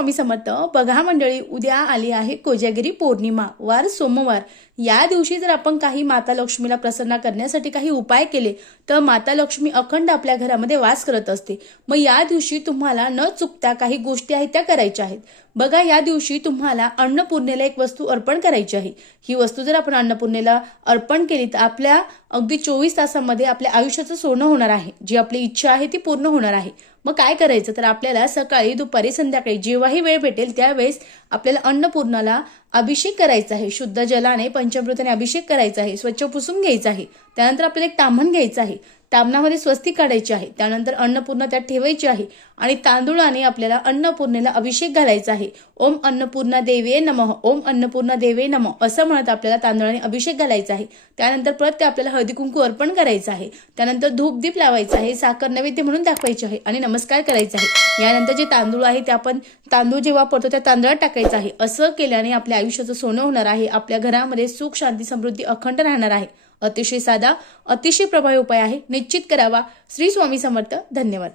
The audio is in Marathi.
स्वामी समर्थ बघा मंडळी उद्या आली आहे कोजागिरी पौर्णिमा. वार सोमवार. या दिवशी जर आपण काही माता लक्ष्मीला प्रसन्न करण्यासाठी काही उपाय केले तर माता लक्ष्मी अखंड आपल्या घरामध्ये वास करत असते. मग या दिवशी तुम्हाला न चुकता काही गोष्टी आहेत त्या करायच्या आहेत. बघा या दिवशी तुम्हाला अन्नपूर्णेला एक वस्तू अर्पण करायची आहे. ही वस्तू जर आपण अन्नपूर्णेला अर्पण केली तर आपल्या अगदी चोवीस तासामध्ये आपल्या आयुष्याचं सोनं होणार आहे. जी आपली इच्छा आहे ती पूर्ण होणार आहे. मग काय करायचं? तर आपल्याला सकाळी दुपारी संध्याकाळी जेव्हाही वेळ भेटेल त्यावेळेस आपल्याला अन्नपूर्णाला अभिषेक करायचा आहे. शुद्ध जलाने पंचामृताने अभिषेक करायचा आहे. स्वच्छ पुसून घ्यायचा आहे. त्यानंतर आपल्याला एक ताम्हण घ्यायचं आहे. तामणामध्ये स्वस्ती काढायची आहे. त्यानंतर अन्नपूर्णा त्यात ठेवायची आहे आणि तांदूळाने आपल्याला अन्नपूर्णेला अभिषेक घालायचा आहे. ओम अन्नपूर्णा देवे नमः ओम अन्नपूर्णा देवे नमः असं म्हणत आपल्याला तांदूळाने अभिषेक घालायचा आहे. त्यानंतर परत ते आपल्याला हळदी कुंकू अर्पण करायचं आहे. त्यानंतर धूपदीप लावायचा आहे साखर नैवेद्य म्हणून दाखवायचे आहे आणि नमस्कार करायचा आहे. यानंतर जे तांदूळ आहे ते आपण तांदूळ जे वापरतो त्या तांदळात टाकायचं आहे. असं केल्याने आपल्या आयुष्याचं सोनं होणार आहे आपल्या घरामध्ये सुख शांती समृद्धी अखंड राहणार आहे. अतिशय साधा अतिशय प्रभावी उपाय आहे. निश्चित करावा. श्री स्वामी समर्थ. धन्यवाद.